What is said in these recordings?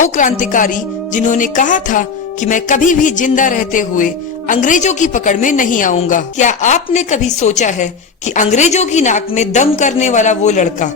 वो क्रांतिकारी जिन्होंने कहा था कि मैं कभी भी जिंदा रहते हुए अंग्रेजों की पकड़ में नहीं आऊंगा। क्या आपने कभी सोचा है कि अंग्रेजों की नाक में दम करने वाला वो लड़का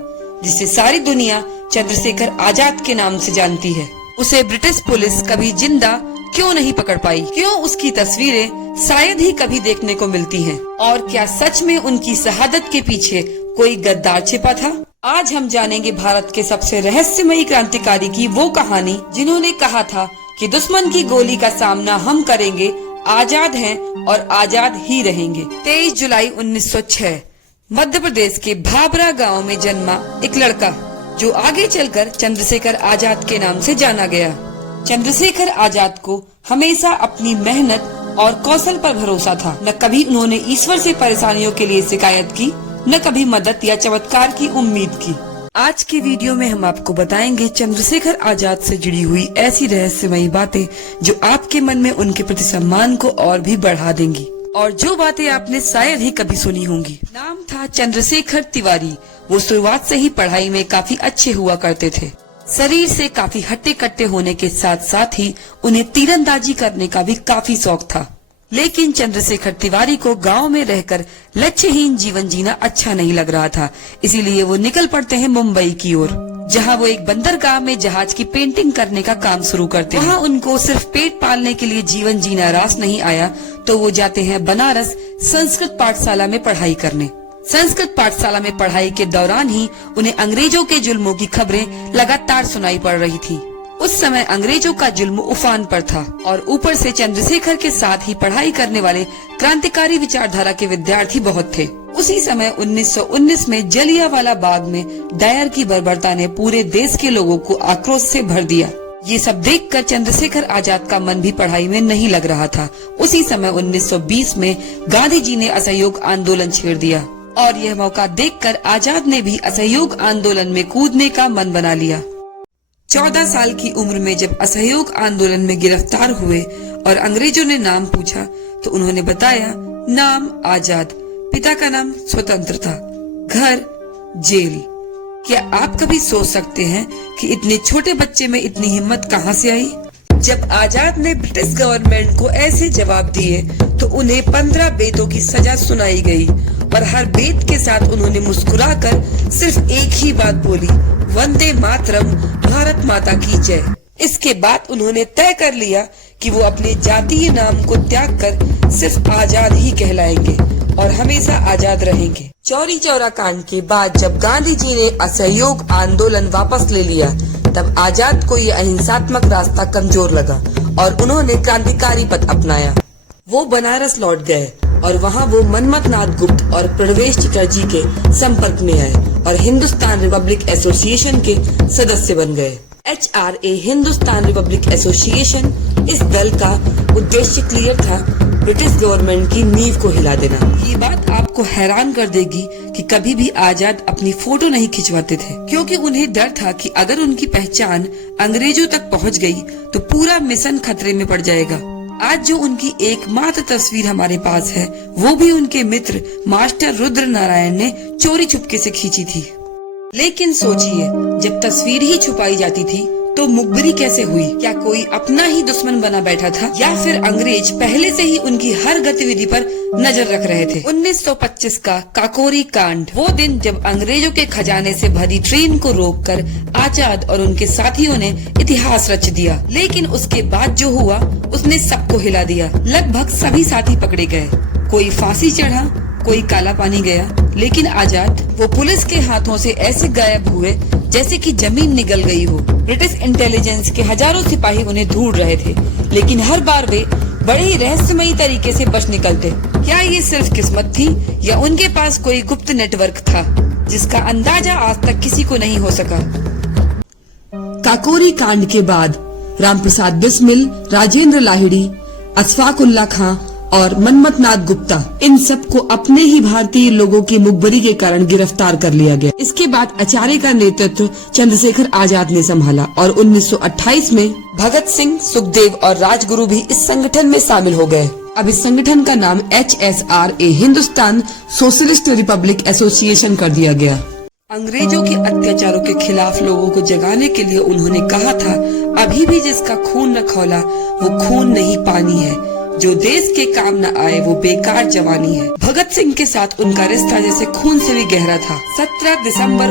जिसे सारी दुनिया चंद्रशेखर आजाद के नाम से जानती है, उसे ब्रिटिश पुलिस कभी जिंदा क्यों नहीं पकड़ पाई? क्यों उसकी तस्वीरें शायद ही कभी देखने को मिलती हैं? और क्या सच में उनकी शहादत के पीछे कोई गद्दार छिपा था? आज हम जानेंगे भारत के सबसे रहस्यमयी क्रांतिकारी की वो कहानी जिन्होंने कहा था कि दुश्मन की गोली का सामना हम करेंगे, आजाद हैं और आजाद ही रहेंगे। 23 जुलाई 1906 मध्य प्रदेश के भाबरा गांव में जन्मा एक लड़का जो आगे चलकर चंद्रशेखर आजाद के नाम से जाना गया। चंद्रशेखर आजाद को हमेशा अपनी मेहनत और कौशल पर भरोसा था। न कभी उन्होंने ईश्वर से परेशानियों के लिए शिकायत की, न कभी मदद या चमत्कार की उम्मीद की। आज के वीडियो में हम आपको बताएंगे चंद्रशेखर आजाद से जुड़ी हुई ऐसी रहस्यमयी बातें जो आपके मन में उनके प्रति सम्मान को और भी बढ़ा देंगी, और जो बातें आपने शायद ही कभी सुनी होंगी। नाम था चंद्रशेखर तिवारी। वो शुरुआत से ही पढ़ाई में काफी अच्छे हुआ करते थे। शरीर से काफी हट्टे कट्टे होने के साथ साथ ही उन्हें तीरंदाजी करने का भी काफी शौक था। लेकिन चंद्रशेखर तिवारी को गांव में रहकर लक्ष्यहीन जीवन जीना अच्छा नहीं लग रहा था, इसीलिए वो निकल पड़ते हैं मुंबई की ओर, जहां वो एक बंदरगाह में जहाज की पेंटिंग करने का काम शुरू करते हैं। वहां उनको सिर्फ पेट पालने के लिए जीवन जीना रास नहीं आया तो वो जाते हैं बनारस संस्कृत पाठशाला में पढ़ाई करने। संस्कृत पाठशाला में पढ़ाई के दौरान ही उन्हें अंग्रेजों के जुल्मों की खबरें लगातार सुनाई पड़ रही थी। उस समय अंग्रेजों का जुल्म उफान पर था और ऊपर से चंद्रशेखर के साथ ही पढ़ाई करने वाले क्रांतिकारी विचारधारा के विद्यार्थी बहुत थे। उसी समय 1919 में जलियांवाला बाग में डायर की बर्बरता ने पूरे देश के लोगों को आक्रोश से भर दिया। ये सब देखकर चंद्रशेखर आजाद का मन भी पढ़ाई में नहीं लग रहा था। उसी समय 1920 में गांधी जी ने असहयोग आंदोलन छेड़ दिया और यह मौका देखकर आजाद ने भी असहयोग आंदोलन में कूदने का मन बना लिया। 14 साल की उम्र में जब असहयोग आंदोलन में गिरफ्तार हुए और अंग्रेजों ने नाम पूछा तो उन्होंने बताया, नाम आजाद, पिता का नाम स्वतंत्र था, घर जेल। क्या आप कभी सोच सकते हैं कि इतने छोटे बच्चे में इतनी हिम्मत कहां से आई? जब आजाद ने ब्रिटिश गवर्नमेंट को ऐसे जवाब दिए तो उन्हें 15 बेतों की सजा सुनाई गई और हर बेत के साथ उन्होंने मुस्कुराकर सिर्फ एक ही बात बोली, वंदे मातरम, भारत माता की जय। इसके बाद उन्होंने तय कर लिया कि वो अपने जातीय नाम को त्याग कर सिर्फ आजाद ही कहलाएंगे और हमेशा आजाद रहेंगे। चौरी चौरा कांड के बाद जब गांधी जी ने असहयोग आंदोलन वापस ले लिया तब आजाद को ये अहिंसात्मक रास्ता कमजोर लगा और उन्होंने क्रांतिकारी पथ अपनाया। वो बनारस लौट गए और वहाँ वो मनमथ नाथ गुप्त और प्रवेश चटर्जी के संपर्क में आए और हिंदुस्तान रिपब्लिक एसोसिएशन के सदस्य बन गए। HRA हिंदुस्तान रिपब्लिक एसोसिएशन, इस दल का उद्देश्य क्लियर था, ब्रिटिश गवर्नमेंट की नींव को हिला देना। ये बात आपको हैरान कर देगी कि कभी भी आजाद अपनी फोटो नहीं खिंचवाते थे, क्योंकि उन्हें डर था कि अगर उनकी पहचान अंग्रेजों तक पहुंच गई तो पूरा मिशन खतरे में पड़ जाएगा। आज जो उनकी एकमात्र तस्वीर हमारे पास है वो भी उनके मित्र मास्टर रुद्र नारायण ने चोरी छुपके से खींची थी। लेकिन सोचिए, जब तस्वीर ही छुपाई जाती थी तो मुखबिरी कैसे हुई? क्या कोई अपना ही दुश्मन बना बैठा था या फिर अंग्रेज पहले से ही उनकी हर गतिविधि पर नजर रख रहे थे? 1925 का काकोरी कांड, वो दिन जब अंग्रेजों के खजाने से भरी ट्रेन को रोककर आजाद और उनके साथियों ने इतिहास रच दिया। लेकिन उसके बाद जो हुआ उसने सबको हिला दिया। लगभग सभी साथी पकड़े गए, कोई फांसी चढ़ा, कोई काला पानी गया, लेकिन आजाद वो पुलिस के हाथों से ऐसे गायब हुए जैसे कि जमीन निगल गई हो। ब्रिटिश इंटेलिजेंस के हजारों सिपाही उन्हें ढूंढ रहे थे, लेकिन हर बार वे बड़े ही रहस्यमयी तरीके से बच निकलते। क्या ये सिर्फ किस्मत थी या उनके पास कोई गुप्त नेटवर्क था जिसका अंदाजा आज तक किसी को नहीं हो सका? काकोरी कांड के बाद रामप्रसाद बिस्मिल, राजेंद्र लाहिड़ी, अशफाकुल्ला खां और मनमथ नाथ गुप्ता, इन सबको अपने ही भारतीय लोगों की मुखबरी के कारण गिरफ्तार कर लिया गया। इसके बाद आचार्य का नेतृत्व चंद्रशेखर आजाद ने संभाला और 1928 में भगत सिंह, सुखदेव और राजगुरु भी इस संगठन में शामिल हो गए। अब इस संगठन का नाम HSRA Hindustan socialist Republic association कर दिया गया। अंग्रेजों के अत्याचारों के खिलाफ लोगों को जगाने के लिए उन्होंने कहा था, अभी भी जिसका खून न खौला वो खून नहीं पानी है, जो देश के काम न आए वो बेकार जवानी है। भगत सिंह के साथ उनका रिश्ता जैसे खून से भी गहरा था। 17 दिसंबर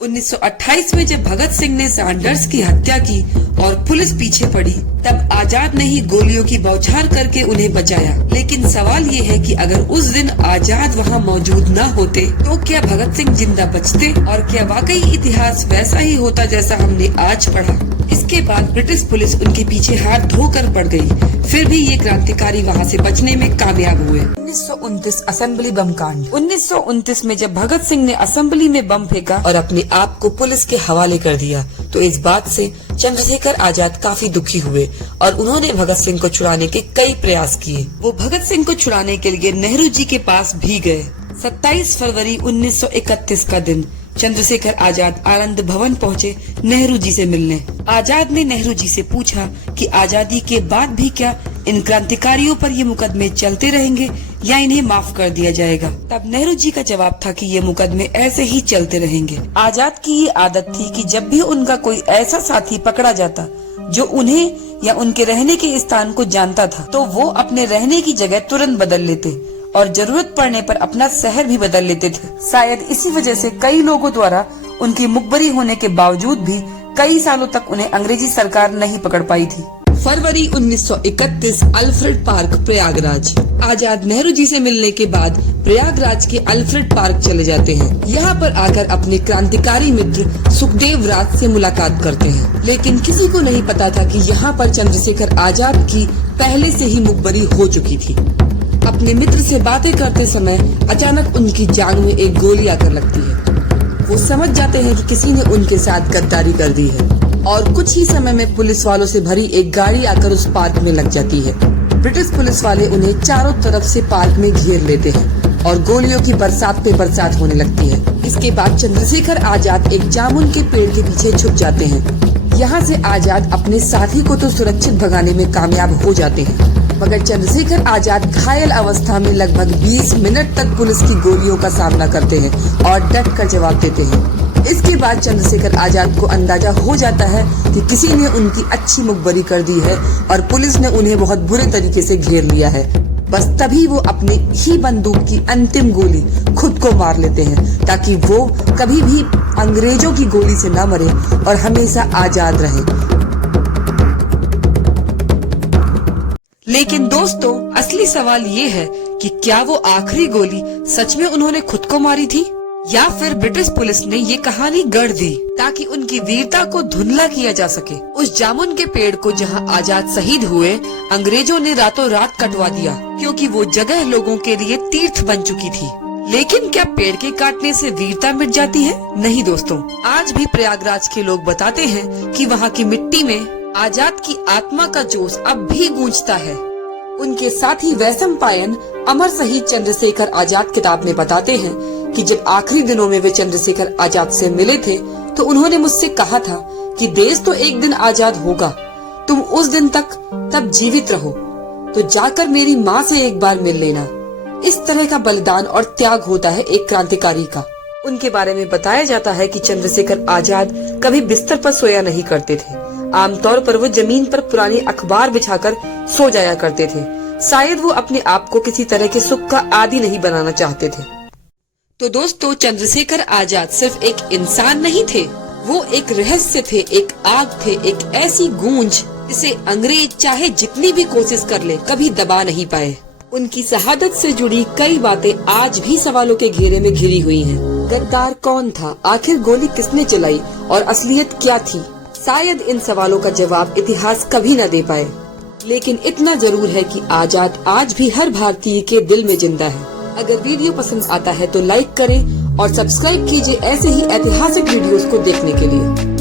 1928 में जब भगत सिंह ने सैंडर्स की हत्या की और पुलिस पीछे पड़ी, तब आजाद ने ही गोलियों की बौछार करके उन्हें बचाया। लेकिन सवाल ये है कि अगर उस दिन आजाद वहाँ मौजूद न होते तो क्या भगत सिंह जिंदा बचते, और क्या वाकई इतिहास वैसा ही होता जैसा हमने आज पढ़ा। इसके बाद ब्रिटिश पुलिस उनके पीछे हाथ धोकर पड़ गई, फिर भी ये क्रांतिकारी वहाँ से बचने में कामयाब हुए। 1929 असेंबली बम कांड। 1929 में जब भगत सिंह ने असेंबली में बम फेंका और अपने आप को पुलिस के हवाले कर दिया, तो इस बात से चंद्रशेखर आजाद काफी दुखी हुए और उन्होंने भगत सिंह को छुड़ाने के कई प्रयास किए। वो भगत सिंह को छुड़ाने के लिए नेहरू जी के पास भी गए। 27 फरवरी 1931 का दिन चंद्रशेखर आजाद आनंद भवन पहुँचे नेहरू जी से मिलने। आजाद ने नेहरू जी से पूछा कि आजादी के बाद भी क्या इन क्रांतिकारियों पर ये मुकदमे चलते रहेंगे या इन्हें माफ कर दिया जाएगा। तब नेहरू जी का जवाब था कि ये मुकदमे ऐसे ही चलते रहेंगे। आजाद की ये आदत थी कि जब भी उनका कोई ऐसा साथी पकड़ा जाता जो उन्हें या उनके रहने के स्थान को जानता था, तो वो अपने रहने की जगह तुरंत बदल लेते और जरूरत पड़ने पर अपना शहर भी बदल लेते थे। शायद इसी वजह से कई लोगों द्वारा उनकी मुखबरी होने के बावजूद भी कई सालों तक उन्हें अंग्रेजी सरकार नहीं पकड़ पाई थी। फरवरी 1931 अल्फ्रेड पार्क, प्रयागराज। आजाद नेहरू जी से मिलने के बाद प्रयागराज के अल्फ्रेड पार्क चले जाते हैं। यहाँ पर आकर अपने क्रांतिकारी मित्र सुखदेव राज से मुलाकात करते हैं, लेकिन किसी को नहीं पता था कि यहाँ पर चंद्रशेखर आजाद की पहले से ही मुखबरी हो चुकी थी। अपने मित्र से बातें करते समय अचानक उनकी जांघ में एक गोली आकर लगती है। वो समझ जाते हैं कि किसी ने उनके साथ गद्दारी कर दी है और कुछ ही समय में पुलिस वालों से भरी एक गाड़ी आकर उस पार्क में लग जाती है। ब्रिटिश पुलिस वाले उन्हें चारों तरफ से पार्क में घेर लेते हैं और गोलियों की बरसात पे बरसात होने लगती है। इसके बाद चंद्रशेखर आजाद एक जामुन के पेड़ के पीछे छुप जाते हैं। यहाँ से आजाद अपने साथी को तो सुरक्षित भगाने में कामयाब हो जाते हैं, मगर चंद्रशेखर आजाद घायल अवस्था में लगभग 20 मिनट तक पुलिस की गोलियों का सामना करते हैं और डट कर जवाब देते हैं। इसके बाद चंद्रशेखर आजाद को अंदाजा हो जाता है कि किसी ने उनकी अच्छी मुखबरी कर दी है और पुलिस ने उन्हें बहुत बुरे तरीके से घेर लिया है। बस तभी वो अपने ही बंदूक की अंतिम गोली खुद को मार लेते हैं, ताकि वो कभी भी अंग्रेजों की गोली से न मरे और हमेशा आजाद रहे। लेकिन दोस्तों, असली सवाल ये है कि क्या वो आखिरी गोली सच में उन्होंने खुद को मारी थी, या फिर ब्रिटिश पुलिस ने ये कहानी गढ़ दी ताकि उनकी वीरता को धुंधला किया जा सके। उस जामुन के पेड़ को जहां आजाद शहीद हुए, अंग्रेजों ने रातों रात कटवा दिया, क्योंकि वो जगह लोगों के लिए तीर्थ बन चुकी थी। लेकिन क्या पेड़ के काटने से वीरता मिट जाती है? नहीं दोस्तों, आज भी प्रयागराज के लोग बताते हैं कि वहाँ की मिट्टी में आजाद की आत्मा का जोश अब भी गूंजता है। उनके साथी वैशम पायन अमर शहीद चंद्रशेखर आजाद किताब में बताते हैं कि जब आखिरी दिनों में वे चंद्रशेखर आजाद से मिले थे, तो उन्होंने मुझसे कहा था कि देश तो एक दिन आजाद होगा, तुम उस दिन तक तब जीवित रहो, तो जाकर मेरी माँ से एक बार मिल लेना। इस तरह का बलिदान और त्याग होता है एक क्रांतिकारी का। उनके बारे में बताया जाता है कि चंद्रशेखर आजाद कभी बिस्तर पर सोया नहीं करते थे। आमतौर पर वो जमीन पर पुरानी अखबार बिछाकर सो जाया करते थे। शायद वो अपने आप को किसी तरह के सुख का आदी नहीं बनाना चाहते थे। तो दोस्तों, चंद्रशेखर आजाद सिर्फ एक इंसान नहीं थे, वो एक रहस्य थे, एक आग थे, एक ऐसी गूंज जिसे अंग्रेज चाहे जितनी भी कोशिश कर ले कभी दबा नहीं पाए। उनकी शहादत से जुड़ी कई बातें आज भी सवालों के घेरे में घिरी हुई हैं। गद्दार कौन था, आखिर गोली किसने चलाई और असलियत क्या थी? शायद इन सवालों का जवाब इतिहास कभी न दे पाए, लेकिन इतना जरूर है कि आजाद आज भी हर भारतीय के दिल में जिंदा है। अगर वीडियो पसंद आता है तो लाइक करें और सब्सक्राइब कीजिए ऐसे ही ऐतिहासिक वीडियोस को देखने के लिए।